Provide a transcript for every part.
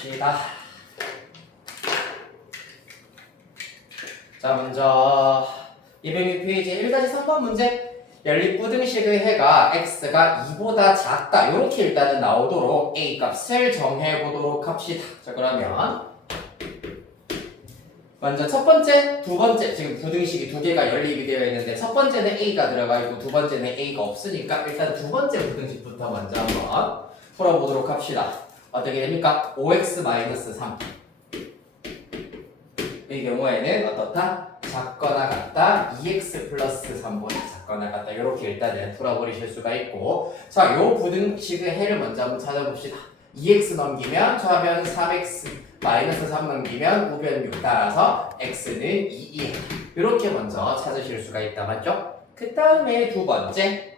봅시다. 자, 먼저 206페이지 1-3번 문제. 연립부등식의 해가 x가 2보다 작다. 이렇게 일단은 나오도록 a 값을 정해보도록 합시다. 자, 그러면 먼저 첫 번째, 두 번째, 지금 부등식이 두 개가 연립이 되어 있는데 첫 번째는 a가 들어가 있고 두 번째는 a가 없으니까 일단 두 번째 부등식부터 먼저 한번 풀어보도록 합시다. 어떻게 됩니까? 5x-3 이 경우에는 어떻다? 작거나 같다 2x 플러스 3보다 작거나 같다 이렇게 일단은 풀어버리실 수가 있고, 자, 요 부등식의 해를 먼저 한번 찾아봅시다. 2x 넘기면 좌변 3x 마이너스 3 넘기면 우변 6 따라서 x는 2 이렇게 먼저 찾으실 수가 있다, 맞죠? 그 다음에 두 번째,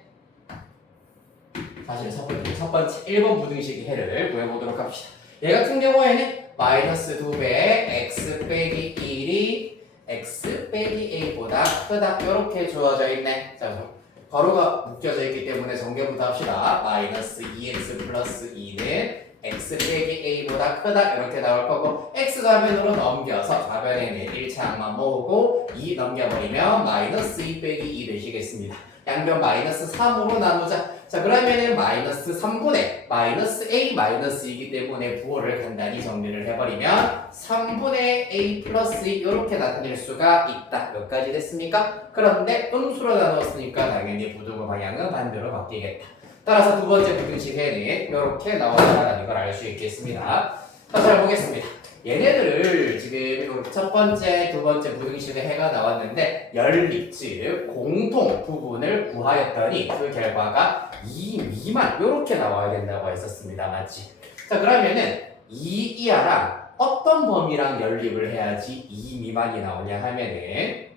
사실 첫 번째 1번 부등식의 해를 구해보도록 합시다. 얘 같은 경우에는 마이너스 2배의 x 빼기 1이 x 빼기 a보다 크다 이렇게 주어져 있네. 자, 괄호가 묶여져 있기 때문에 정리부터 합시다. 마이너스 2x 플러스 2는 x 빼기 a보다 크다 이렇게 나올 거고, x 좌변으로 넘겨서 좌변에는 1차항만 모으고 2 넘겨버리면 마이너스 2 빼기 2 되시겠습니다. 양변 마이너스 3으로 나누자. 자, 그러면은 마이너스 3분의 마이너스 a 마이너스 2이기 때문에 부호를 간단히 정리를 해버리면 3분의 a 플러스 2 이렇게 나타낼 수가 있다. 여기까지 됐습니까? 그런데 음수로 나누었으니까 당연히 부등호 방향은 반대로 바뀌겠다. 따라서 두 번째 부등식 해는 이렇게 나온다는 걸 알 수 있겠습니다. 자, 잘 보겠습니다. 얘네들을 지금 첫 번째, 두 번째 부등식의 해가 나왔는데 연립, 즉 공통 부분을 구하였더니 그 결과가 2 미만 이렇게 나와야 된다고 했었습니다. 맞지? 자, 그러면은 2 이하랑 어떤 범위랑 연립을 해야지 2 미만이 나오냐 하면은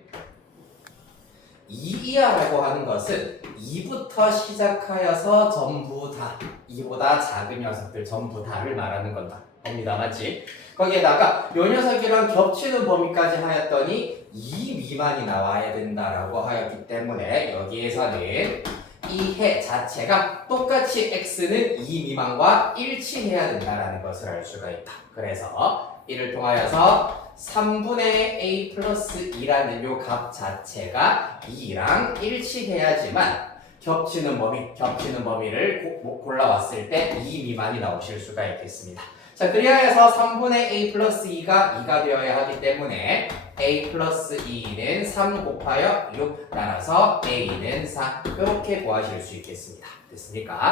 2 이하라고 하는 것은 2부터 시작하여서 전부 다 2보다 작은 녀석들 전부 다를 말하는 건다. 겁니다. 맞지? 거기에다가 요 녀석이랑 겹치는 범위까지 하였더니 2 미만이 나와야 된다라고 하였기 때문에 여기에서는 이 해 자체가 똑같이 x는 2 미만과 일치해야 된다라는 것을 알 수가 있다. 그래서 이를 통하여서 3분의 a 플러스 2라는 요 값 자체가 2랑 일치해야지만 겹치는 범위를 골라왔을 때 2 미만이 나오실 수가 있겠습니다. 자, 그리하여서 3분의 a 플러스 2가 2가 되어야 하기 때문에 a 플러스 2는 3 곱하여 6 따라서 a는 4 이렇게 구하실 수 있겠습니다. 됐습니까?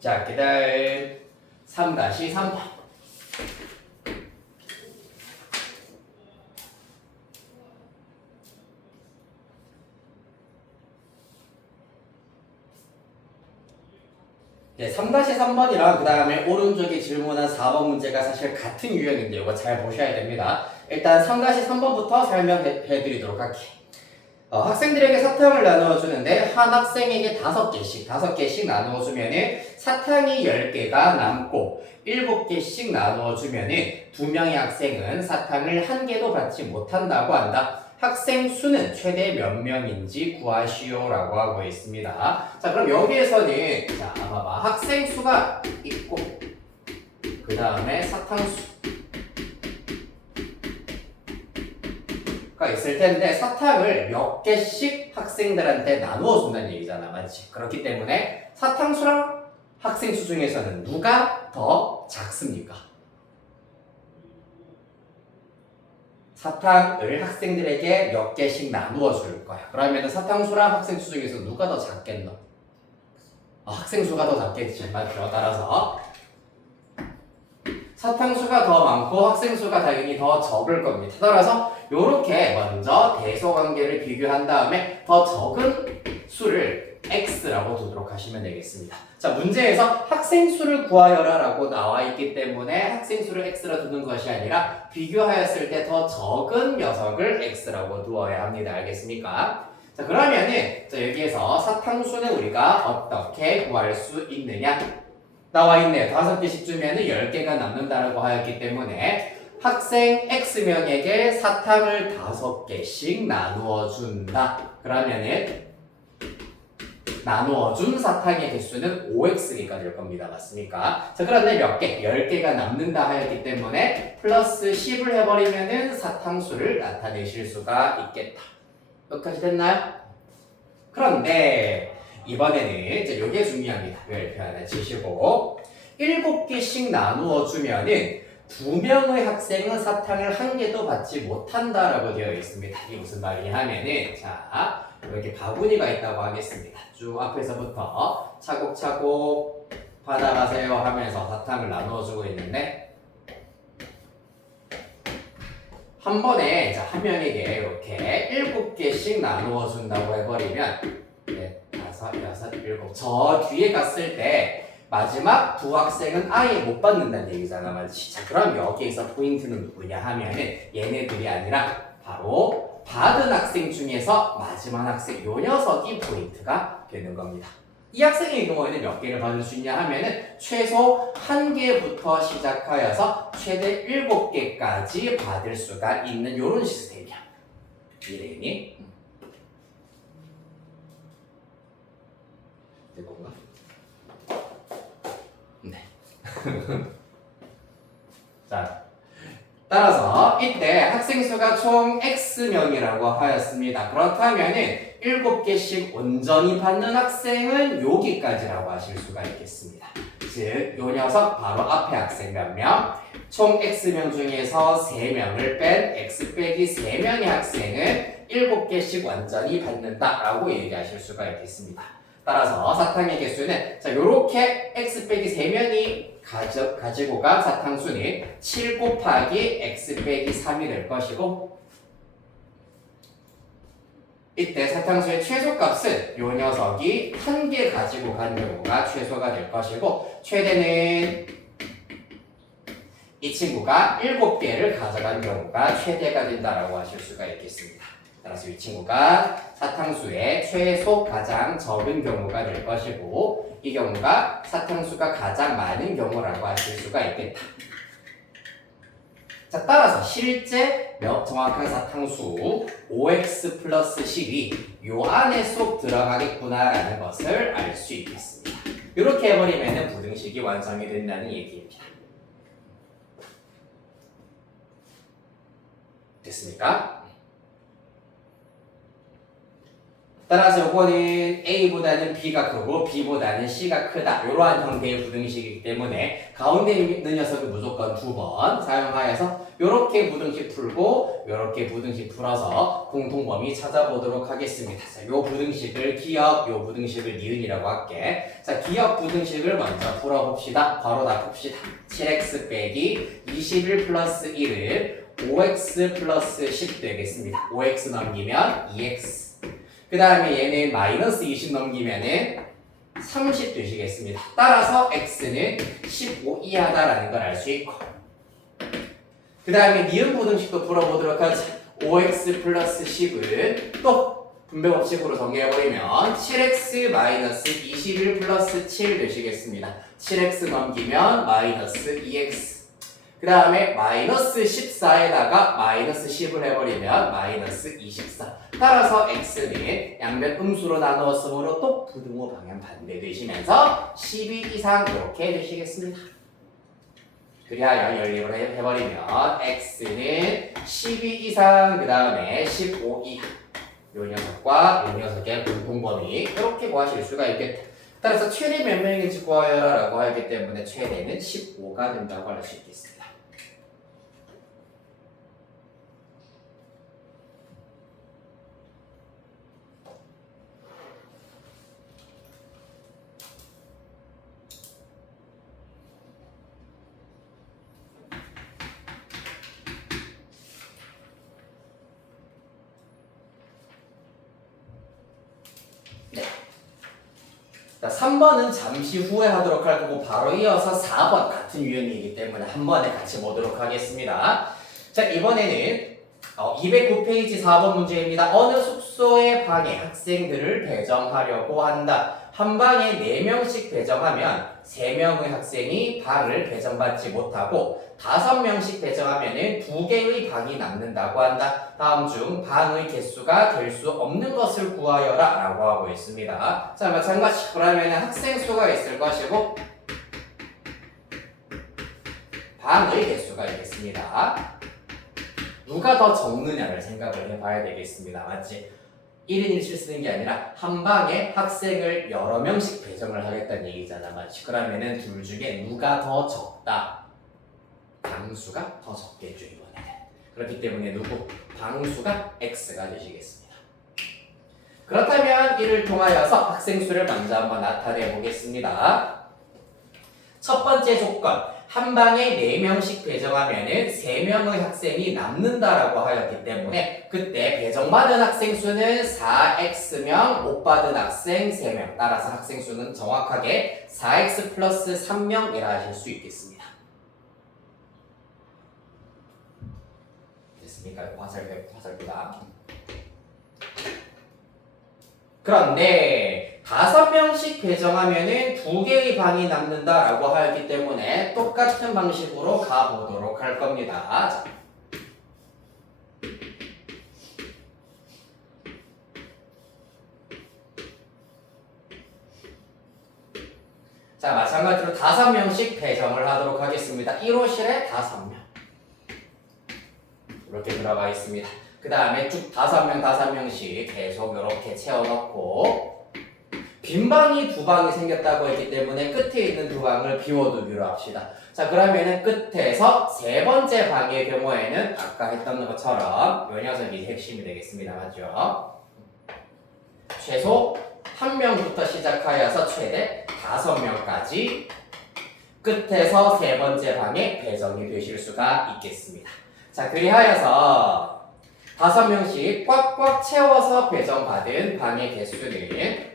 자, 그 다음 3-3번. 네, 3-3번이랑 그 다음에 오른쪽에 질문한 4번 문제가 사실 같은 유형인데 이거 잘 보셔야 됩니다. 일단 3-3번부터 설명해 드리도록 할게요. 학생들에게 사탕을 나누어주는데 한 학생에게 5개씩 나누어주면은 사탕이 10개가 남고 7개씩 나누어주면은 2명의 학생은 사탕을 1개도 받지 못한다고 한다. 학생 수는 최대 몇 명인지 구하시오라고 하고 있습니다. 자, 그럼 여기에서는 자, 봐봐. 학생 수가 있고 그 다음에 사탕 수가 있을 텐데 사탕을 몇 개씩 학생들한테 나누어 준다는 얘기잖아. 맞지? 그렇기 때문에 사탕수랑 학생수 중에서는 누가 더 작습니까? 사탕을 학생들에게 몇 개씩 나누어 줄 거야. 그러면 사탕수랑 학생수 중에서 누가 더 작겠노? 학생수가 더 작겠지. 맞죠? 따라서 사탕수가 더 많고 학생수가 당연히 더 적을 겁니다. 따라서 이렇게 먼저 대소관계를 비교한 다음에 더 적은 수를 x라고 두도록 하시면 되겠습니다. 자, 문제에서 학생수를 구하여라 라고 나와 있기 때문에 학생수를 x로 두는 것이 아니라 비교하였을 때 더 적은 녀석을 x라고 두어야 합니다. 알겠습니까? 자, 그러면은 자, 여기에서 사탕수는 우리가 어떻게 구할 수 있느냐? 나와 있네요. 5개씩 주면은 10개가 남는다라고 하였기 때문에 학생 X명에게 사탕을 5개씩 나누어 준다. 그러면은 나누어준 사탕의 개수는 5x가 될 겁니다. 맞습니까? 자, 그런데 몇 개? 10개가 남는다 하였기 때문에 플러스 10을 해버리면은 사탕수를 나타내실 수가 있겠다. 여기까지 됐나요? 그런데 이번에는 이제 요게 중요합니다. 별표 하나 치시고 7개씩 나누어 주면은 2명의 학생은 사탕을 1개도 받지 못한다라고 되어 있습니다. 이게 무슨 말이냐 하면은 자 이렇게 바구니가 있다고 하겠습니다. 쭉 앞에서부터 차곡차곡 받아가세요 하면서 사탕을 나누어주고 있는데 한 번에 자, 한 명에게 이렇게 7개씩 나누어 준다고 해버리면 네, 5, 6, 7. 저 뒤에 갔을 때 마지막 두 학생은 아예 못 받는다는 얘기잖아, 맞지? 자, 그럼 여기에서 포인트는 누구냐 하면은 얘네들이 아니라 바로 받은 학생 중에서 마지막 학생 요 녀석이 포인트가 되는 겁니다. 이 학생의 경우에는 몇 개를 받을 수 있냐 하면은 최소 1개부터 시작하여서 최대 7개까지 받을 수가 있는 요런 시스템이야. 이해되니? 이건가? 네. 자, 따라서 이때 학생 수가 총 X명이라고 하였습니다. 그렇다면은 7개씩 온전히 받는 학생은 여기까지라고 하실 수가 있겠습니다. 즉, 요 녀석 바로 앞에 학생 몇 명? 총 X명 중에서 3명을 뺀 X 빼기 3명의 학생은 7개씩 완전히 받는다라고 얘기하실 수가 있겠습니다. 따라서 사탕의 개수는 자 요렇게 x 빼기 3명이 가지고 간 사탕수는 7 곱하기 x 빼기 3이 될 것이고 이때 사탕수의 최소값은 요 녀석이 1개 가지고 간 경우가 최소가 될 것이고 최대는 이 친구가 7개를 가져간 경우가 최대가 된다라고 하실 수가 있겠습니다. 따라서 이 친구가 사탕수의 최소 가장 적은 경우가 될 것이고 이 경우가 사탕수가 가장 많은 경우라고 하실 수가 있겠다. 자, 따라서 실제 정확한 사탕수 5x 플러스 10이 요 안에 쏙 들어가겠구나라는 것을 알 수 있겠습니다. 이렇게 해버리면 부등식이 완성이 된다는 얘기입니다. 됐습니까? 따라서 이거는 A보다는 B가 크고 B보다는 C가 크다. 이러한 형태의 부등식이기 때문에 가운데 있는 녀석을 무조건 2번 사용하여서 이렇게 부등식 풀고 이렇게 부등식 풀어서 공통범위 찾아보도록 하겠습니다. 자, 이 부등식을 기억, 이 부등식을 니은이라고 할게. 자, 기억 부등식을 먼저 풀어봅시다. 바로 다 풉시다. 7x 빼기 21 플러스 1을 5x 플러스 10 되겠습니다. 5x 넘기면 2x 그 다음에 얘는 마이너스 20 넘기면은 30 되시겠습니다. 따라서 x는 15 이하다라는 걸 알 수 있고 그 다음에 니은 부등식도 풀어보도록 하죠. 5x 플러스 10을 또 분배법칙으로 정리해버리면 7x 마이너스 21 플러스 7 되시겠습니다. 7x 넘기면 마이너스 2x 그 다음에 마이너스 14에다가 마이너스 10을 해버리면 마이너스 24 따라서 x는 양변 음수로 나누었으므로 또 부등호 방향 반대되시면서 12 이상 이렇게 되시겠습니다. 그리하여 연립을 해버리면 x는 12 이상 그 다음에 15 이하 요 녀석과 요 녀석의 공통범위 이렇게 구하실 수가 있겠다. 따라서 최대 몇 명인지 구하여라 라고 하기 때문에 최대는 15가 된다고 할 수 있겠습니다. 자, 3번은 잠시 후에 하도록 할 거고 바로 이어서 4번 같은 유형이기 때문에 한 번에 같이 보도록 하겠습니다. 자, 이번에는 209페이지 4번 문제입니다. 어느 숙소의 방에 학생들을 배정하려고 한다. 한 방에 4명씩 배정하면 3명의 학생이 방을 배정받지 못하고 5명씩 배정하면 2개의 방이 남는다고 한다. 다음 중 방의 개수가 될 수 없는 것을 구하여라 라고 하고 있습니다. 자, 마찬가지. 그러면 학생 수가 있을 것이고 방의 개수가 있겠습니다. 누가 더 적느냐를 생각을 해봐야 되겠습니다. 맞지? 1인 1실 쓰는 게 아니라 한 방에 학생을 여러 명씩 배정을 하겠다는 얘기잖아. 맞지? 그러면은 둘 중에 누가 더 적다? 방수가 더 적겠죠, 이번에는. 그렇기 때문에 누구? 방수가 x가 되시겠습니다. 그렇다면 이를 통하여서 학생 수를 먼저 한번 나타내 보겠습니다. 첫 번째 조건. 한 방에 4명씩 배정하면은 3명의 학생이 남는다라고 하였기 때문에 그때 배정받은 학생 수는 4x명, 못 받은 학생 3명. 따라서 학생 수는 정확하게 4x 플러스 3명이라 하실 수 있겠습니다. 됐습니까? 화살표다. 그런데 5명씩 배정하면은 2개의 방이 남는다라고 하였기 때문에 똑같은 방식으로 가보도록 할 겁니다. 자, 마찬가지로 5명씩 배정을 하도록 하겠습니다. 1호실에 5명. 이렇게 들어가 있습니다. 그 다음에 쭉 5명씩 계속 이렇게 채워넣고 빈 방이 2방이 생겼다고 했기 때문에 끝에 있는 2방을 비워두기로 합시다. 자, 그러면은 끝에서 3번째 방의 경우에는 아까 했던 것처럼 이 녀석이 핵심이 되겠습니다. 맞죠? 최소 1명부터 시작하여서 최대 5명까지 끝에서 3번째 방에 배정이 되실 수가 있겠습니다. 자, 그리하여서 5명씩 꽉꽉 채워서 배정받은 방의 개수는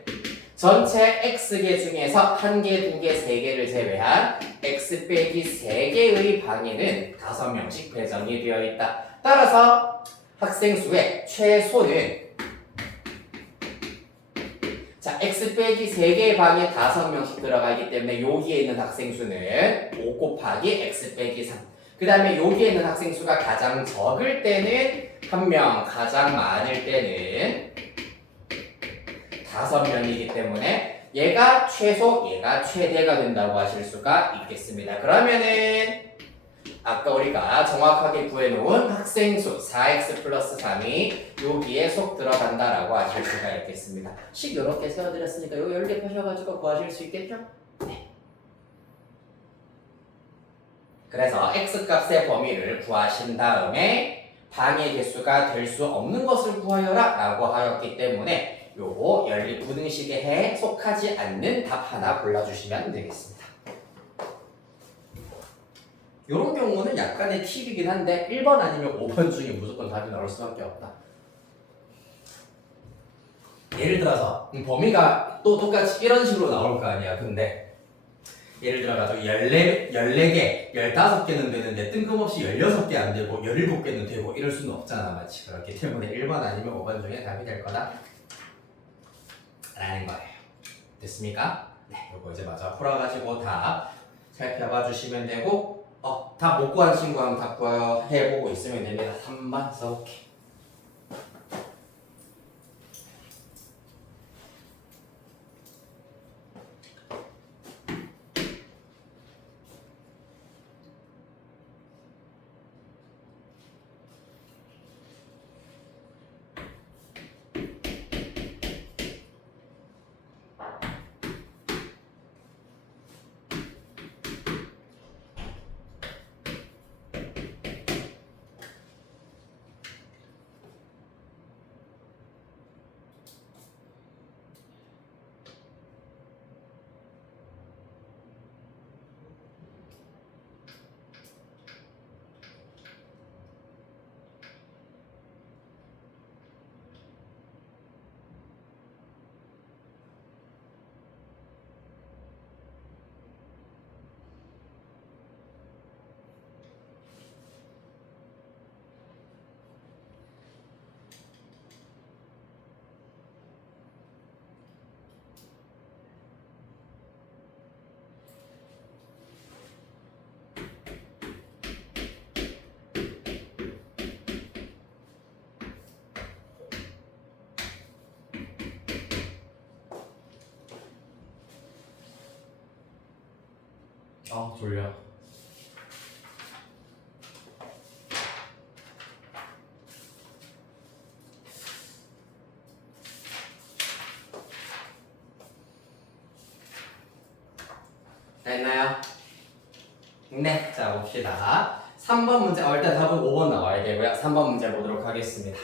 전체 x개 중에서 1개, 2개, 3개를 제외한 x 빼기 3개의 방에는 5명씩 배정이 되어 있다. 따라서 학생 수의 최소는 자, x 빼기 3개의 방에 5명씩 들어가 있기 때문에 여기에 있는 학생 수는 5 곱하기 x 빼기 3. 그 다음에 여기에 있는 학생 수가 가장 적을 때는 1명, 가장 많을 때는 5명이기 때문에 얘가 최소, 얘가 최대가 된다고 하실 수가 있겠습니다. 그러면은 아까 우리가 정확하게 구해놓은 학생수 4x 플러스 3이 여기에 속 들어간다라고 하실 수가 있겠습니다. 식 이렇게 세워드렸으니까 요 10개 펴셔가지고 구하실 수 있겠죠? 네. 그래서 x값의 범위를 구하신 다음에 방의 개수가 될 수 없는 것을 구하여라 라고 하였기 때문에 요거 연립부등식에 해 속하지 않는 답 하나 골라주시면 되겠습니다. 요런 경우는 약간의 팁이긴 한데 1번 아니면 5번 중에 무조건 답이 나올 수밖에 없다. 예를 들어서 범위가 또 똑같이 이런 식으로 나올 거 아니야. 근데 예를 들어가지고 14개, 15개는 되는데 뜬금없이 16개 안 되고 17개는 되고 이럴 수는 없잖아. 마치 그렇기 때문에 1번 아니면 5번 중에 답이 될 거다 라는 거예요. 됐습니까? 네, 요거 이제 마저 풀어가지고 답 살펴봐 주시면 되고 답 못 구한 친구 한번 답 구해보고 있으면 됩니다. 3번 써볼게. 아 졸려. 됐나요? 네, 자 봅시다. 3번 문제, 일단 답은 5번 나와야 되고요. 3번 문제 보도록 하겠습니다.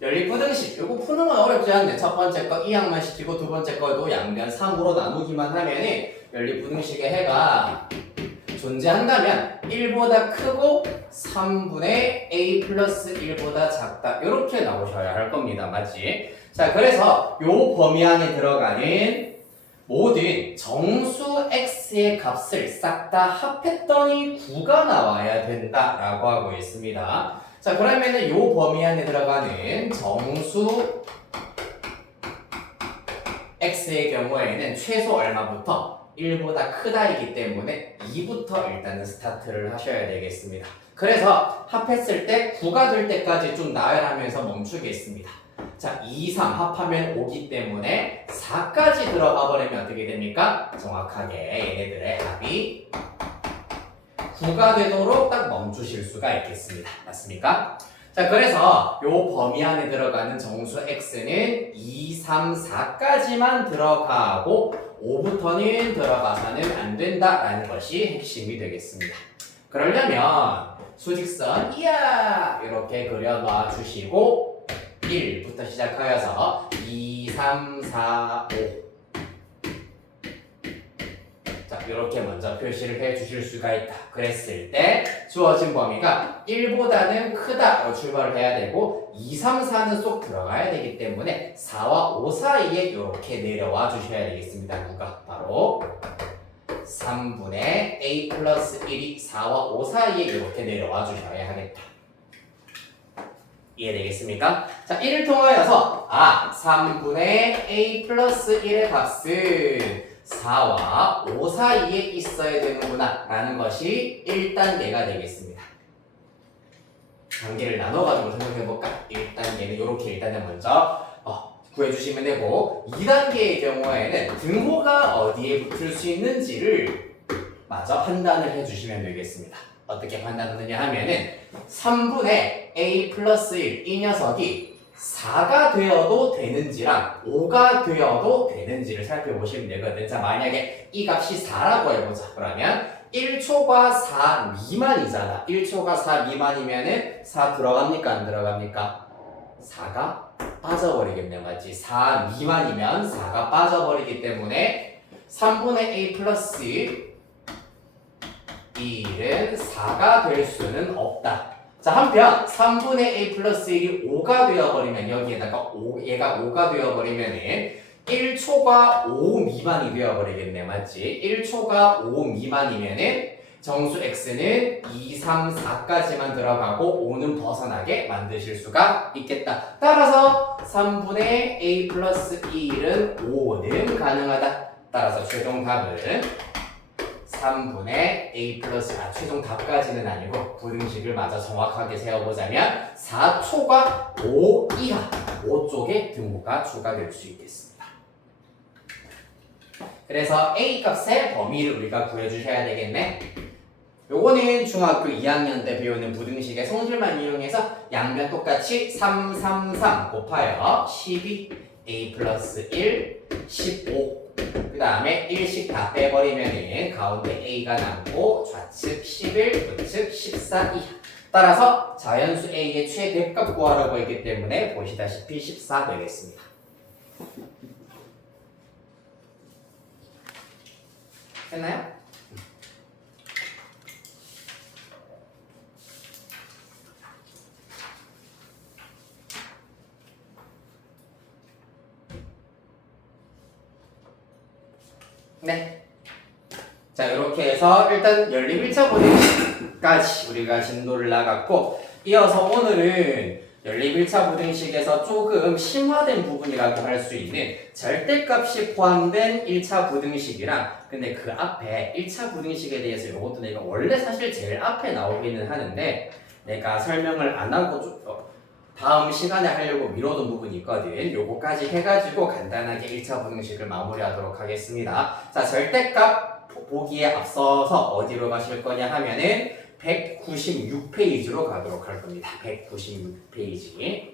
연립부등식, 이거 푸는 건 어렵지 않네. 첫 번째 거 2항만 시키고 두 번째 거도 양변 3으로 나누기만 하면은 연립부등식의 해가 존재한다면 1보다 크고 3분의 a 플러스 1보다 작다. 이렇게 나오셔야 할 겁니다. 맞지? 자, 그래서 요 범위 안에 들어가는 모든 정수 x의 값을 싹 다 합했더니 9가 나와야 된다라고 하고 있습니다. 자, 그러면은 요 범위 안에 들어가는 정수 x의 경우에는 최소 얼마부터 1보다 크다이기 때문에 2부터 일단은 스타트를 하셔야 되겠습니다. 그래서 합했을 때 9가 될 때까지 좀 나열하면서 멈추겠습니다. 자, 2, 3 합하면 5기 때문에 4까지 들어가 버리면 어떻게 됩니까? 정확하게 얘네들의 합이 9가 되도록 딱 멈추실 수가 있겠습니다. 맞습니까? 자, 그래서 요 범위 안에 들어가는 정수 x는 2, 3, 4까지만 들어가고 5부터는 들어가서는 안 된다라는 것이 핵심이 되겠습니다. 그러려면 수직선 이야 이렇게 그려놔 주시고 1부터 시작하여서 2, 3, 4, 5 자, 이렇게 먼저 표시를 해 주실 수가 있다. 그랬을 때 주어진 범위가 1보다는 크다로 출발을 해야 되고 2, 3, 4는 쏙 들어가야 되기 때문에 4와 5 사이에 이렇게 내려와 주셔야 되겠습니다. 누가? 바로 3분의 a 플러스 1이 4와 5 사이에 이렇게 내려와 주셔야 하겠다. 이해되겠습니까? 자, 1을 통하여서 3분의 a 플러스 1의 값은 4와 5 사이에 있어야 되는구나 라는 것이 1단계가 되겠습니다. 단계를 나눠가지고 생각해볼까? 1단계는 이렇게 일단은 먼저 구해주시면 되고 2단계의 경우에는 등호가 어디에 붙을 수 있는지를 마저 판단을 해주시면 되겠습니다. 어떻게 판단하느냐 하면은 3분의 a 플러스 1 이 녀석이 4가 되어도 되는지랑 5가 되어도 되는지를 살펴보시면 되거든요. 자, 만약에 이 값이 4라고 해보자. 그러면 1초가 4 미만이잖아. 1초가 4 미만이면은 4 들어갑니까? 안 들어갑니까? 4가 빠져버리겠네. 맞지? 4 미만이면 4가 빠져버리기 때문에 3분의 a 플러스 1은 4가 될 수는 없다. 자, 한편 3분의 a 플러스 1이 5가 되어버리면 여기에다가 얘가 5가 되어버리면은 1초가 5 미만이 되어버리겠네. 맞지? 1초가 5 미만이면은 정수 x는 2, 3, 4까지만 들어가고 5는 벗어나게 만드실 수가 있겠다. 따라서 3분의 a 플러스 1은 5는 가능하다. 따라서 최종 답은 3분의 a 플러스 최종 답까지는 아니고 부등식을 마저 정확하게 세워보자면 4초가 5 이하 5쪽에 등호가 추가될 수 있겠습니다. 그래서 a 값의 범위를 우리가 구해주셔야 되겠네. 요거는 중학교 2학년 때 배우는 부등식의 성질만 이용해서 양변 똑같이 3, 3, 3 곱하여 12 a 플러스 1, 15 그 다음에 1씩 다 빼버리면은 가운데 a가 남고 좌측 11, 우측 14 이하. 따라서 자연수 a의 최대값 구하라고 했기 때문에 보시다시피 14 되겠습니다. 됐나요? 네. 자, 이렇게 해서 일단 연립 1차 부등식까지 우리가 진도를 나갔고, 이어서 오늘은 연립 1차 부등식에서 조금 심화된 부분이라고 할 수 있는 절대값이 포함된 1차 부등식이랑, 근데 그 앞에 1차 부등식에 대해서 이것도 내가 원래 사실 제일 앞에 나오기는 하는데 내가 설명을 안 하고 다음 시간에 하려고 미뤄둔 부분이 있거든. 요거까지 해가지고 간단하게 1차 부등식을 마무리하도록 하겠습니다. 자, 절대값 보기에 앞서서 어디로 가실 거냐 하면은 196페이지로 가도록 할 겁니다. 196페이지.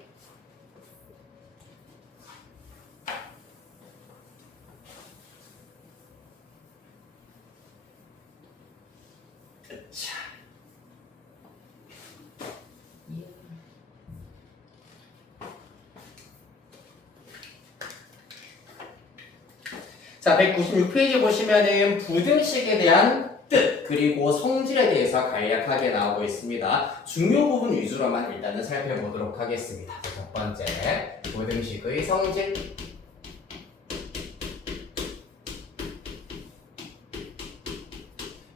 자, 196페이지 보시면은 부등식에 대한 뜻 그리고 성질에 대해서 간략하게 나오고 있습니다. 중요 부분 위주로만 일단은 살펴보도록 하겠습니다. 첫 번째, 부등식의 성질.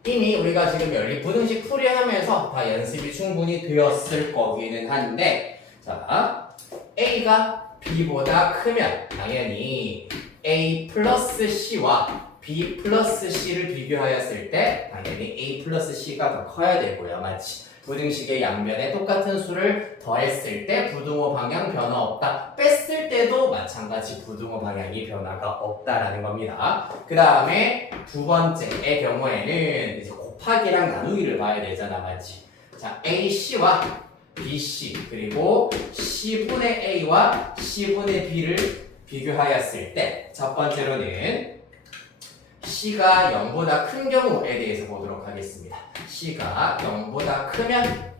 이미 우리가 지금 연립부등식 풀이하면서 다 연습이 충분히 되었을 거기는 한데, 자, A가 B보다 크면 당연히 A 플러스 C와 B 플러스 C를 비교하였을 때 당연히 A 플러스 C가 더 커야 되고요. 마치 부등식의 양변에 똑같은 수를 더했을 때 부등호 방향 변화 없다. 뺐을 때도 마찬가지 부등호 방향이 변화가 없다라는 겁니다. 그 다음에 두 번째의 경우에는 이제 곱하기랑 나누기를 봐야 되잖아. 맞지? 자, AC와 BC 그리고 C분의 A와 C분의 B를 비교하였을 때 첫 번째로는 C가 0보다 큰 경우에 대해서 보도록 하겠습니다. C가 0보다 크면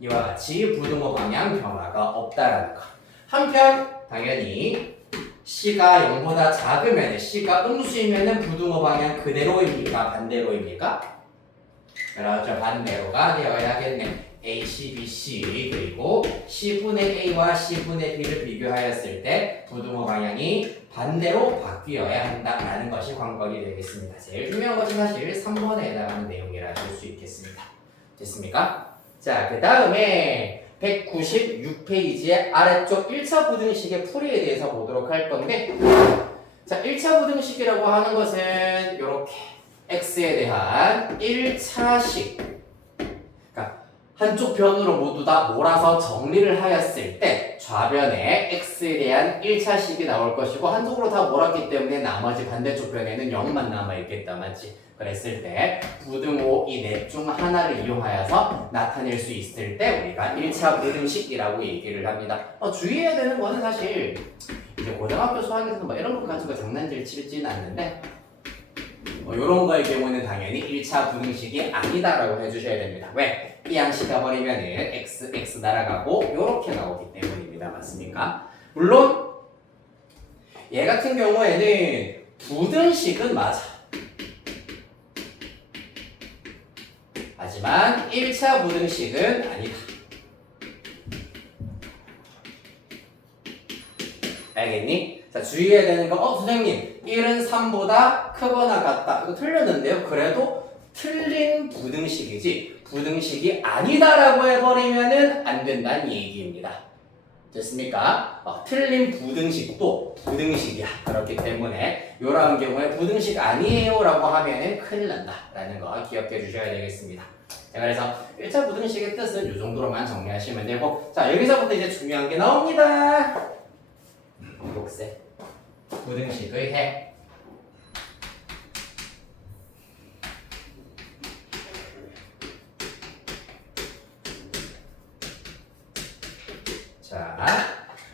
이와 같이 부등호 방향 변화가 없다라는 거. 한편 당연히 C가 0보다 작으면 C가 음수이면 부등호 방향 그대로입니까? 반대로입니까? 그렇죠. 반대로가 되어야겠네. A, C, B, C 그리고 C분의 A와 C분의 B를 비교하였을 때 부등호 방향이 반대로 바뀌어야 한다라는 것이 관건이 되겠습니다. 제일 중요한 것은 사실 3번에 해당하는 내용이라 볼 수 있겠습니다. 됐습니까? 자, 그 다음에 196페이지의 아래쪽 1차 부등식의 풀이에 대해서 보도록 할 건데, 자, 1차 부등식이라고 하는 것은 이렇게 x에 대한 1차식, 한쪽 변으로 모두 다 몰아서 정리를 하였을 때 좌변에 x에 대한 1차식이 나올 것이고 한쪽으로 다 몰았기 때문에 나머지 반대쪽 변에는 0만 남아있겠다. 맞지? 그랬을 때 부등호 이 넷 중 하나를 이용하여서 나타낼 수 있을 때 우리가 1차 부등식이라고 얘기를 합니다. 주의해야 되는 거는 사실 이제 고등학교 수학에서 뭐 이런 것 가지고 장난질 치지는 않는데 이런 거의 경우는 당연히 1차 부등식이 아니다라고 해주셔야 됩니다. 왜? 이 양식 가버리면은 x 날아가고 이렇게 나오기 때문입니다. 맞습니까? 물론 얘 같은 경우에는 부등식은 맞아. 하지만 1차 부등식은 아니다. 알겠니? 자, 주의해야 되는 거, 선생님 1은 3보다 크거나 같다. 이거 틀렸는데요. 그래도 틀린 부등식이지 부등식이 아니다라고 해버리면은 안 된다는 얘기입니다. 됐습니까? 틀린 부등식도 부등식이야. 그렇기 때문에 이러한 경우에 부등식 아니에요 라고 하면은 큰일 난다라는 거 기억해 주셔야 되겠습니다. 자, 그래서 1차 부등식의 뜻은 이 정도로만 정리하시면 되고, 자, 여기서부터 이제 중요한 게 나옵니다. 녹색 부등식의 해. 자,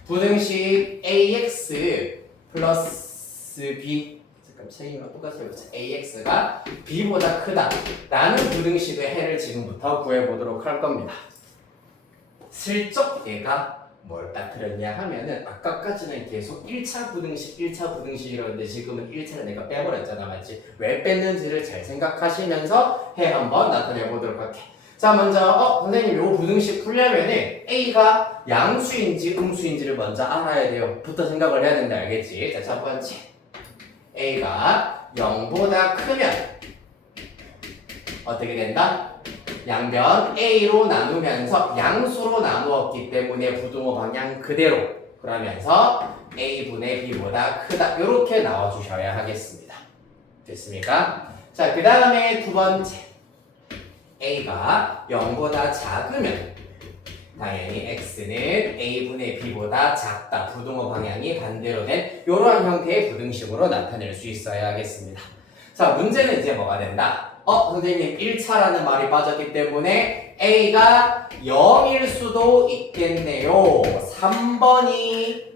부등식 ax 플러스 b, 잠깐 책임이랑 똑같이 해보자. ax가 b보다 크다 라는 부등식의 해를 지금부터 구해보도록 할 겁니다. 슬쩍 얘가 뭘 따뜨렸냐 하면은 아까까지는 계속 1차 부등식이라는데 지금은 1차를 내가 빼버렸잖아. 맞지? 왜 뺐는지를 잘 생각하시면서 해 한번 나타내 보도록 할게. 자, 먼저 선생님 요 부등식 풀려면은 A가 양수인지 음수인지를 먼저 알아야 돼요. 부터 생각을 해야 된다. 알겠지? 자, 첫 번째 A가 0보다 크면 어떻게 된다? 양변 A로 나누면서 양수로 나누었기 때문에 부등호 방향 그대로, 그러면서 A분의 B보다 크다 이렇게 나와주셔야 하겠습니다. 됐습니까? 자, 그 다음에 두 번째 A가 0보다 작으면 당연히 X는 A분의 B보다 작다. 부등호 방향이 반대로 된 이러한 형태의 부등식으로 나타낼 수 있어야 하겠습니다. 자, 문제는 이제 뭐가 된다? 선생님 1차라는 말이 빠졌기 때문에 A가 0일 수도 있겠네요. 3번이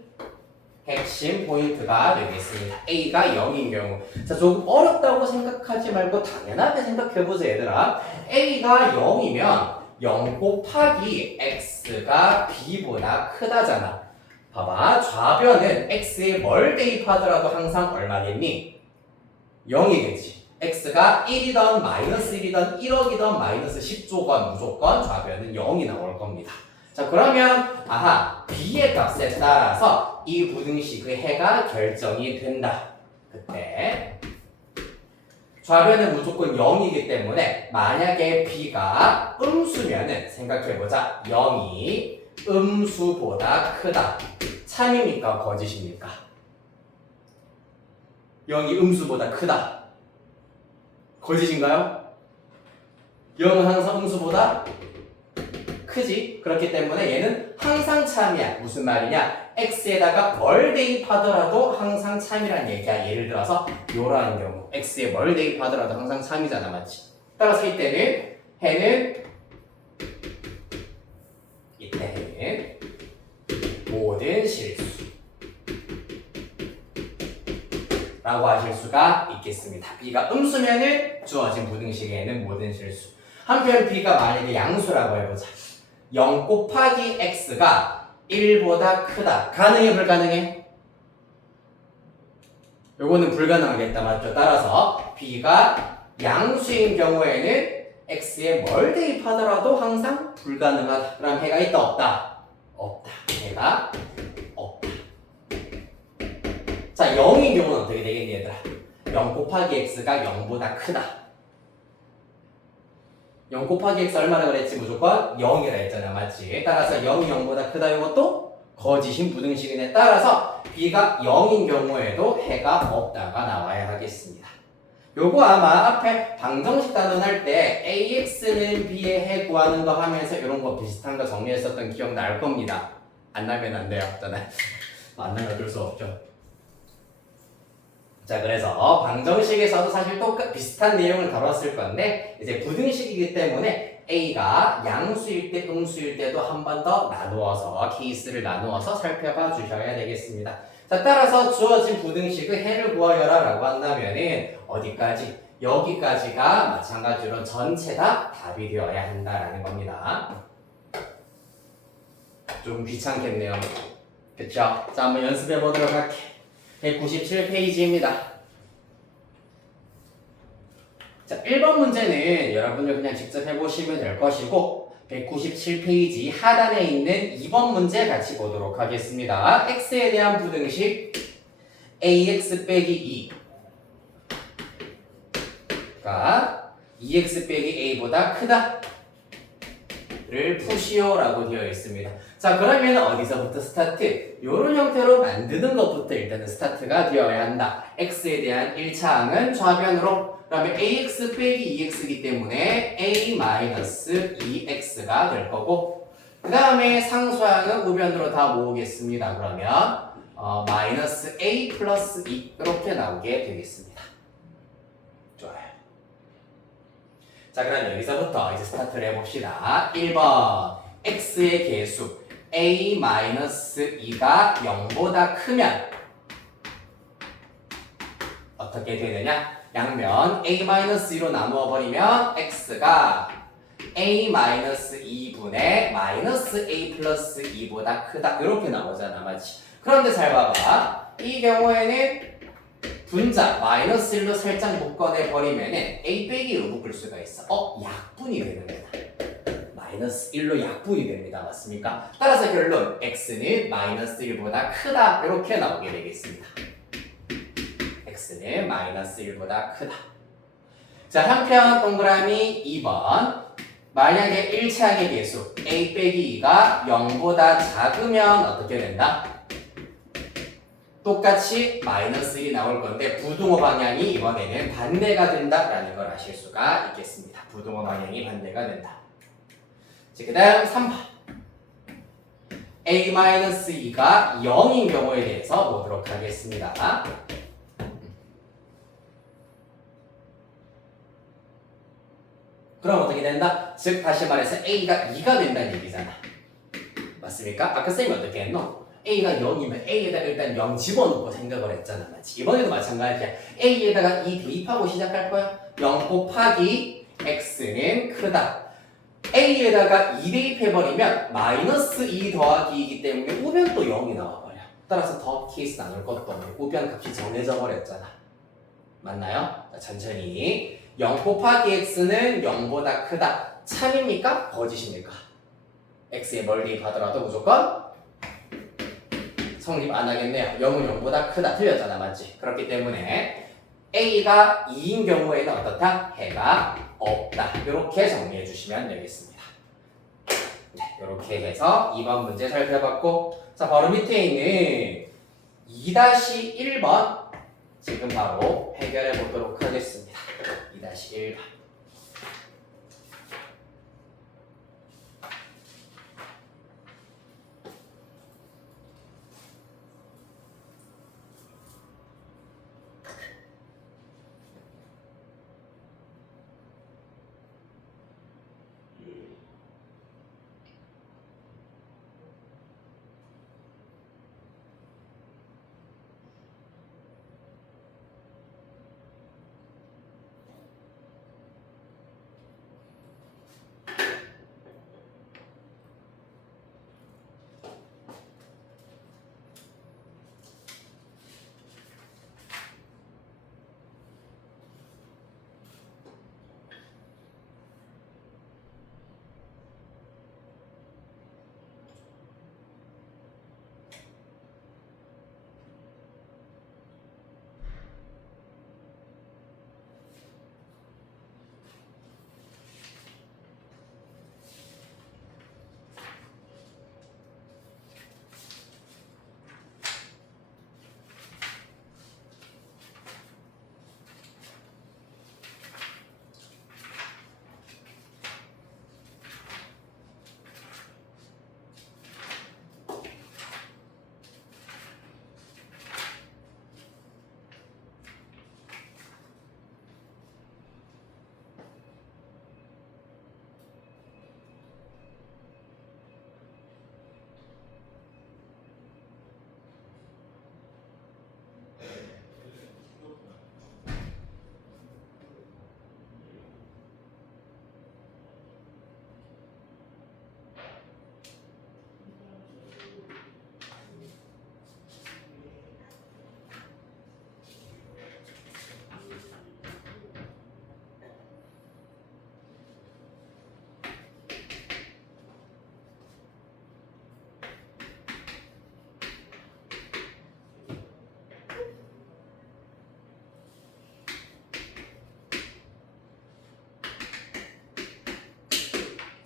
핵심 포인트가 되겠습니다. A가 0인 경우. 자, 조금 어렵다고 생각하지 말고 당연하게 생각해보자, 얘들아. A가 0이면 0 곱하기 X가 B보다 크다잖아. 봐봐, 좌변은 X에 뭘 대입하더라도 항상 얼마겠니? 0이겠지. X가 1이던 마이너스 1이던 1억이던 마이너스 10조건 무조건 좌변은 0이 나올 겁니다. 자, 그러면 B의 값에 따라서 이 부등식의 해가 결정이 된다. 그때 좌변은 무조건 0이기 때문에 만약에 B가 음수면은 생각해보자. 0이 음수보다 크다. 참입니까? 거짓입니까? 0이 음수보다 크다. 거짓인가요? 0은 항상 음수보다 크지? 그렇기 때문에 얘는 항상 참이야. 무슨 말이냐? x에다가 뭘 대입하더라도 항상 참이란 얘기야. 예를 들어서 요런 경우 x에 뭘 대입하더라도 항상 참이잖아. 맞지? 따라서 이때 해는 모든 실수 라고 하실 수가 있겠습니다. B가 음수면은 주어진 부등식에는 모든 실수. 한편 B가 만약에 양수라고 해보자. 0 곱하기 X가 1보다 크다. 가능해, 불가능해? 요거는 불가능하겠다, 맞죠? 따라서 B가 양수인 경우에는 X에 뭘 대입하더라도 항상 불가능하다. 그럼 해가 있다, 없다? 없다. 해가 없다. 자, 0인 경우는 어떻게 되겠니, 얘들아? 0 곱하기 X가 0보다 크다. 0 곱하기 X 얼마나 그랬지? 무조건 0이라 했잖아. 맞지? 따라서 0이 0보다 크다. 이것도 거짓인 부등식이네. 따라서 B가 0인 경우에도 해가 없다가 나와야 하겠습니다. 요거 아마 앞에 방정식 단원할 때 AX는 B의 해 구하는 거 하면서 이런 거 비슷한 거 정리했었던 기억 날 겁니다. 안 나면 안 돼요. 안 나면 어쩔 수 없죠. 자, 그래서 방정식에서도 사실 비슷한 내용을 다뤘을 건데 이제 부등식이기 때문에 A가 양수일 때 음수일 때도 한 번 더 나누어서 케이스를 나누어서 살펴봐 주셔야 되겠습니다. 자, 따라서 주어진 부등식의 해를 구하여라 라고 한다면은 어디까지? 여기까지가 마찬가지로 전체 다 답이 되어야 한다라는 겁니다. 좀 귀찮겠네요. 그쵸? 자, 한번 연습해 보도록 할게. 197페이지입니다. 자, 1번 문제는 여러분들 그냥 직접 해보시면 될 것이고 197페이지 하단에 있는 2번 문제 같이 보도록 하겠습니다. x에 대한 부등식 ax 빼기 2가 2x 빼기 a보다 크다 를 푸시오라고 되어 있습니다. 자, 그러면 어디서부터 스타트? 이런 형태로 만드는 것부터 일단은 스타트가 되어야 한다. x에 대한 1차항은 좌변으로, 그 다음에 ax 빼기 2x이기 때문에 a-2x가 될 거고, 그 다음에 상수항은 우변으로 다 모으겠습니다. 그러면 마이너스 a 플러스 2 이렇게 나오게 되겠습니다. 좋아요. 자, 그럼 여기서부터 이제 스타트를 해봅시다. 1번 x의 개수 a-2가 0보다 크면 어떻게 되느냐? 양면 a-2로 나누어 버리면 x가 a-2분의 마이너스 a 플러스 2보다 크다 이렇게 나오잖아. 맞지? 그런데 잘 봐봐. 이 경우에는 분자 마이너스 1로 살짝 묶어내 버리면은 a 빼기 1로 묶을 수가 있어. 약분이 되는 거다. 마이너스 1로 약분이 됩니다. 맞습니까? 따라서 결론 x는 마이너스 1보다 크다 이렇게 나오게 되겠습니다. x는 마이너스 1보다 크다. 자, 한편 동그라미 2번 만약에 1차항의 개수 a 빼기 2가 0보다 작으면 어떻게 된다? 똑같이 마이너스 1이 나올 건데 부등호 방향이 이번에는 반대가 된다라는 걸 아실 수가 있겠습니다. 부등호 방향이 반대가 된다. 자, 그 다음 3번 a-2가 0인 경우에 대해서 보도록 하겠습니다. 그럼 어떻게 된다? 즉 다시 말해서 A가 2가 된다는 얘기잖아. 맞습니까? 아까 쌤이 어떻게 했노? A가 0이면 A에다가 일단 0 집어넣고 생각을 했잖아. 맞지? 이번에도 마찬가지야. A에다가 2 대입하고 시작할 거야. 0 곱하기 X는 크다. A에다가 2 대입해버리면 마이너스 2 더하기 2이기 때문에 우변 또 0이 나와버려. 따라서 더 케이스 나눌 것도 없고 우변 값이 정해져 버렸잖아. 맞나요? 자, 천천히. 0 곱하기 X는 0보다 크다. 참입니까? 거짓입니까? X에 뭘 대입하더라도 무조건 성립 안 하겠네요. 0은 0보다 크다. 틀렸잖아. 맞지? 그렇기 때문에 A가 2인 경우에는 어떻다? 해가 없다. 이렇게 정리해 주시면 되겠습니다. 네, 이렇게 해서 2번 문제 살펴봤고, 자 바로 밑에 있는 2-1번 지금 바로 해결해 보도록 하겠습니다. 2-1번.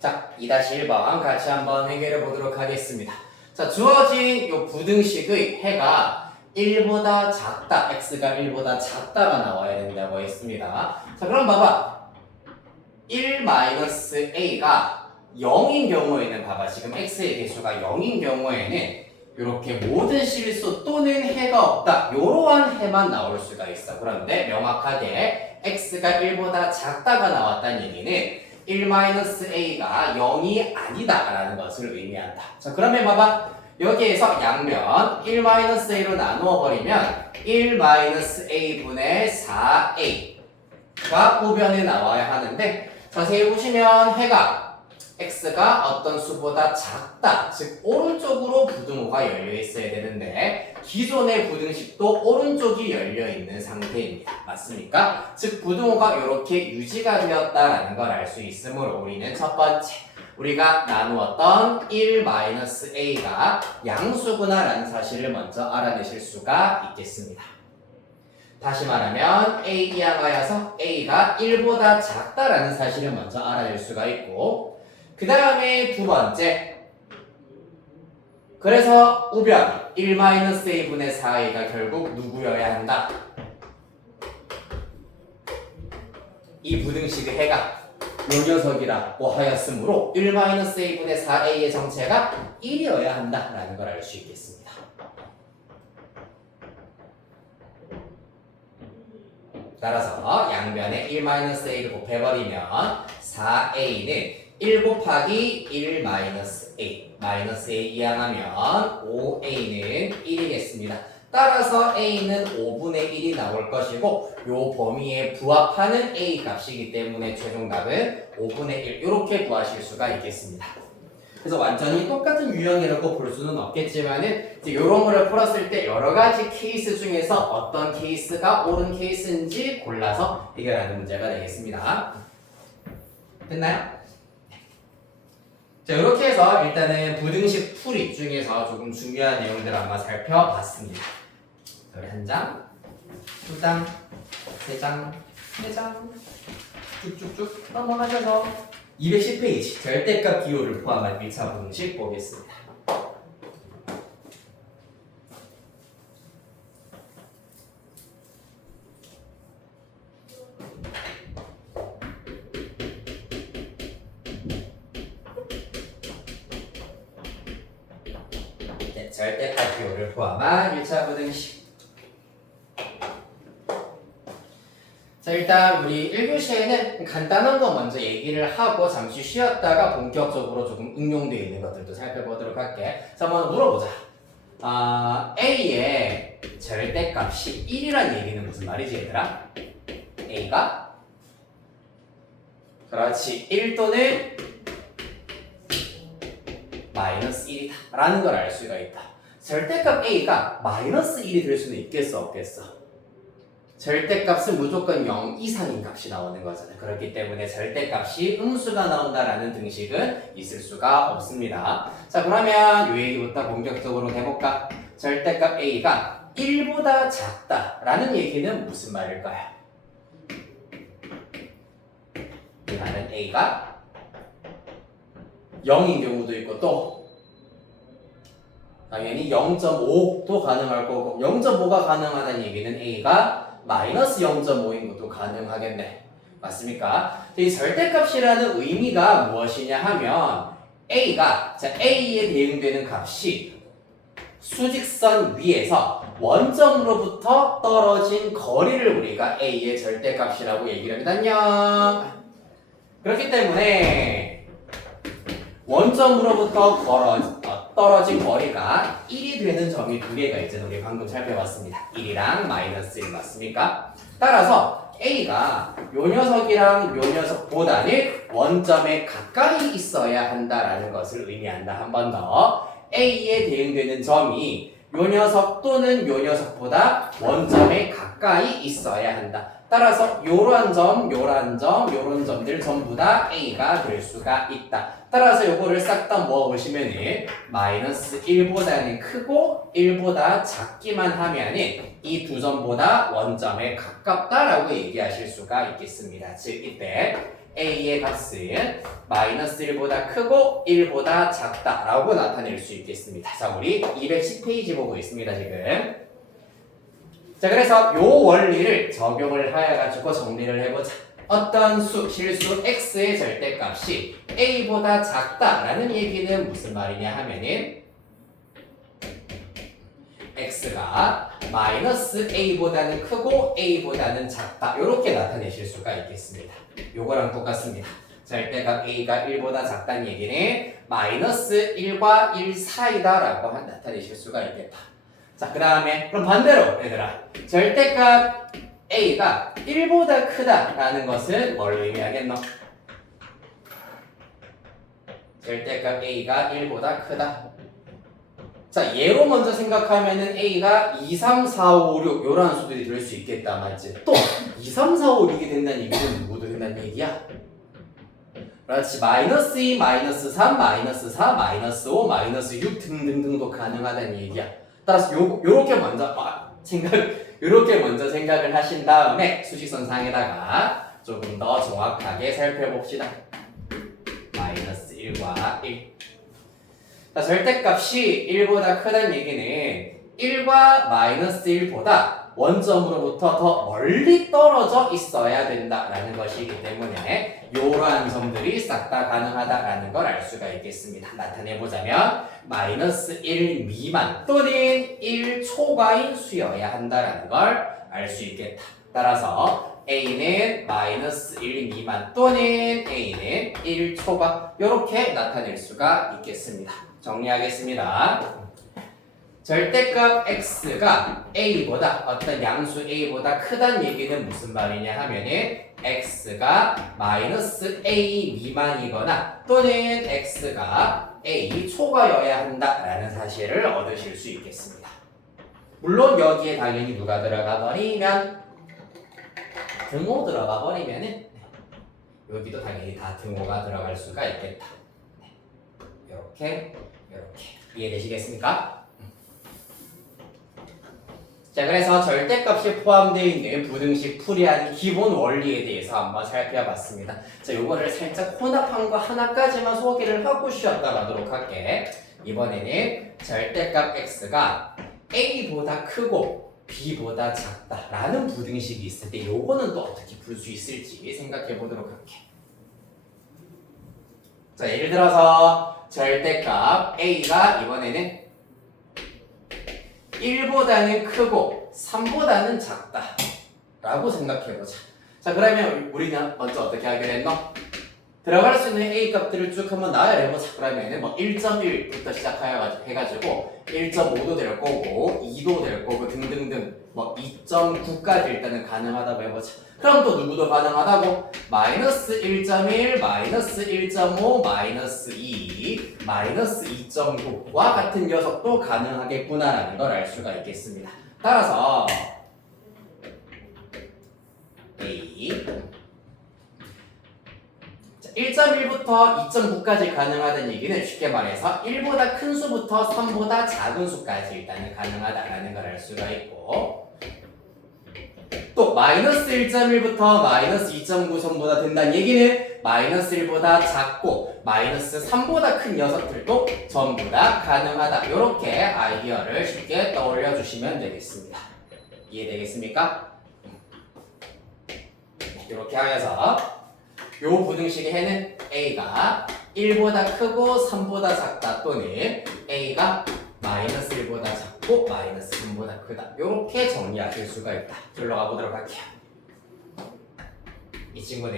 자, 2-1번 같이 한번 해결해 보도록 하겠습니다. 자, 주어진 이 부등식의 해가 1보다 작다, x가 1보다 작다가 나와야 된다고 했습니다. 자, 그럼 봐봐. 1-a가 0인 경우에는 봐봐. 지금 x의 개수가 0인 경우에는 이렇게 모든 실수 또는 해가 없다. 이러한 해만 나올 수가 있어. 그런데 명확하게 x가 1보다 작다가 나왔다는 얘기는 1-a가 0이 아니다라는 것을 의미한다. 자, 그러면 봐봐. 여기에서 양면 1-a로 나누어 버리면 1-a분의 4a가 우변에 나와야 하는데, 자세히 보시면 해가 x가 어떤 수보다 작다, 즉 오른쪽으로 부등호가 열려 있어야 되는데 기존의 부등식도 오른쪽이 열려 있는 상태입니다. 맞습니까? 즉 부등호가 이렇게 유지가 되었다라는 걸 알 수 있으므로 우리는 첫 번째, 우리가 나누었던 1-a가 양수구나라는 사실을 먼저 알아내실 수가 있겠습니다. 다시 말하면 a 이항하여서 a가 1보다 작다라는 사실을 먼저 알아낼 수가 있고, 그 다음에 두 번째, 그래서 우변 1-a분의 4a가 결국 누구여야 한다? 이 부등식의 해가 요 녀석이라고 하였으므로 1-a분의 4a의 정체가 1이어야 한다라는 걸 알 수 있겠습니다. 따라서 양변에 1-a를 곱해버리면 4a는 1 곱하기 1 마이너스 a 마이너스 a 이항하면 5a는 1이겠습니다. 따라서 a는 5분의 1이 나올 것이고 요 범위에 부합하는 a 값이기 때문에 최종 답은 5분의 1 이렇게 구하실 수가 있겠습니다. 그래서 완전히 똑같은 유형이라고 볼 수는 없겠지만은 이제 이런 거를 풀었을 때 여러 가지 케이스 중에서 어떤 케이스가 옳은 케이스인지 골라서 해결하는 문제가 되겠습니다. 됐나요? 자, 이렇게 해서 일단은 부등식 풀이 중에서 조금 중요한 내용들을 한번 살펴봤습니다. 우리 한 장, 두 장, 세 장, 네 장 쭉쭉쭉 넘어가셔서 210페이지 절대값 기호를 포함한 1차 부등식 보겠습니다. 네, 절대값 기호를 포함한 1차 부등식. 자, 일단 우리 1교시에는 간단한 거 먼저 얘기를 하고 잠시 쉬었다가 본격적으로 조금 응용되어 있는 것들도 살펴보도록 할게. 자, 한번 물어보자. A의 절대값이 1이란 얘기는 무슨 말이지, 얘들아? A가 그렇지 1 또는 마이너스 1이다 라는 걸 알 수가 있다. 절대값 A가 마이너스 1이 될 수는 있겠어, 없겠어? 절대값은 무조건 0 이상인 값이 나오는 거잖아요. 그렇기 때문에 절대값이 음수가 나온다라는 등식은 있을 수가 없습니다. 자, 그러면 이 얘기부터 본격적으로 해볼까? 절대값 A가 1보다 작다라는 얘기는 무슨 말일까요? 이 말은 A가 0인 경우도 있고 또 당연히 0.5도 가능할 거고 0.5가 가능하다는 얘기는 A가 마이너스 0.5인 것도 가능하겠네. 맞습니까? 이 절대값이라는 의미가 무엇이냐 하면 A가 A에 대응되는 값이 수직선 위에서 원점으로부터 떨어진 거리를 우리가 A의 절대값이라고 얘기를 합니다. 안녕. 그렇기 때문에 원점으로부터 떨어진 거리가 1이 되는 점이 두 개가 있잖아요. 우리 방금 살펴봤습니다. 1이랑 마이너스 1 맞습니까? 따라서 A가 요 녀석이랑 요 녀석보다는 원점에 가까이 있어야 한다라는 것을 의미한다. 한 번 더. A에 대응되는 점이 요 녀석 또는 요 녀석보다 원점에 가까이 있어야 한다. 따라서 요런 점, 요런 점, 요런 점들 전부 다 A가 될 수가 있다. 따라서 요거를 싹 다 모아보시면은 마이너스 1보다는 크고 1보다 작기만 하면은 이 두 점보다 원점에 가깝다라고 얘기하실 수가 있겠습니다. 즉 이때 A의 값은 마이너스 1보다 크고 1보다 작다라고 나타낼 수 있겠습니다. 자, 우리 210페이지 보고 있습니다, 지금. 자, 그래서 요 원리를 적용을 하여가지고 정리를 해보자. 어떤 실수 x의 절대값이 a보다 작다라는 얘기는 무슨 말이냐 하면은 x가 마이너스 a보다는 크고 a보다는 작다 이렇게 나타내실 수가 있겠습니다. 요거랑 똑같습니다. 절대값 a가 1보다 작다는 얘기는 마이너스 1과 1 사이다라고 나타내실 수가 있겠다. 자, 그 다음에 그럼 반대로 얘들아 절대값 A가 1보다 크다라는 것은 뭘 의미하겠노? 절대값 A가 1보다 크다. 자, 얘로 먼저 생각하면은 A가 2, 3, 4, 5, 6 요런 수들이 될 수 있겠다, 맞지? 또 2, 3, 4, 5, 6이 된다는 얘기는 누구도 된다는 얘기야? 그렇지. 마이너스 2, 마이너스 3, 마이너스 4, 마이너스 5, 마이너스 6 등등등도 가능하다는 얘기야. 따라서 요렇게 먼저 요렇게 먼저 생각을 하신 다음에 수직선 상에다가 조금 더 정확하게 살펴봅시다. 마이너스 1과 1. 자, 절대값이 1보다 크다는 얘기는 1과 마이너스 1보다 원점으로부터 더 멀리 떨어져 있어야 된다라는 것이기 때문에 이러한 점들이 싹 다 가능하다라는 걸 알 수가 있겠습니다. 나타내보자면 마이너스 1 미만 또는 1 초과인 수여야 한다라는 걸 알 수 있겠다. 따라서 A는 마이너스 1 미만 또는 A는 1 초과 이렇게 나타낼 수가 있겠습니다. 정리하겠습니다. 절대값 x가 a보다 어떤 양수 a보다 크다는 얘기는 무슨 말이냐 하면은 x가 마이너스 a 미만이거나 또는 x가 a 초과여야 한다라는 사실을 얻으실 수 있겠습니다. 물론 여기에 당연히 누가 들어가 버리면 등호 들어가 버리면은 여기도 당연히 다 등호가 들어갈 수가 있겠다. 이렇게 이해되시겠습니까? 자, 그래서 절대값이 포함되어 있는 부등식 풀이하는 기본 원리에 대해서 한번 살펴봤습니다. 자, 요거를 살짝 혼합한 거 하나까지만 소개를 하고 쉬었다 가도록 할게. 이번에는 절대값 x가 a보다 크고 b보다 작다라는 부등식이 있을 때 요거는 또 어떻게 풀 수 있을지 생각해 보도록 할게. 자, 예를 들어서 절대값 a가 이번에는 1보다는 크고 3보다는 작다 라고 생각해보자. 자, 그러면 우리는 먼저 어떻게 하기로 했노? 들어갈 수 있는 a 값들을 쭉 한번 나열해보자. 그러면은 뭐 1.1부터 시작해가지고 1.5도 될 거고 2도 될 거고 등등등 뭐 2.9까지 일단은 가능하다고 해보자. 그럼 또 누구도 가능하다고? 마이너스 1.1, 마이너스 1.5, 마이너스 2, 마이너스 2.9와 같은 녀석도 가능하겠구나라는 걸 알 수가 있겠습니다. 따라서 A 1.1부터 2.9까지 가능하다는 얘기는 쉽게 말해서 1보다 큰 수부터 3보다 작은 수까지 일단은 가능하다라는 걸 알 수가 있고 또 마이너스 1.1부터 마이너스 2.9 전보다 된다는 얘기는 마이너스 1보다 작고 마이너스 3보다 큰 녀석들도 전부 다 가능하다. 이렇게 아이디어를 쉽게 떠올려 주시면 되겠습니다. 이해되겠습니까? 이렇게 하면서 요 부등식의 해는 A가 1보다 크고 3보다 작다 또는 A가 마이너스 1보다 작고 마이너스 3보다 크다. 이렇게 정리하실 수가 있다. 둘러 가보도록 할게요. 이 친구는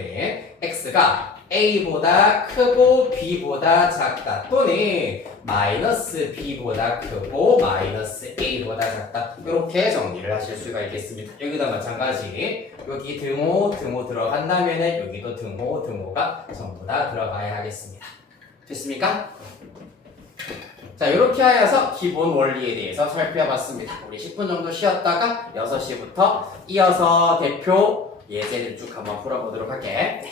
X가 A보다 크고 B보다 작다 또는 마이너스 B보다 크고 마이너스 A보다 작다. 이렇게 정리를 하실 수가 있겠습니다. 여기도 마찬가지 여기 등호 들어간다면 여기도 등호가 전부 다 들어가야 하겠습니다. 됐습니까? 자, 이렇게 하여서 기본 원리에 대해서 살펴봤습니다. 우리 10분 정도 쉬었다가 6시부터 이어서 대표 예제를 쭉 한번 풀어보도록 할게.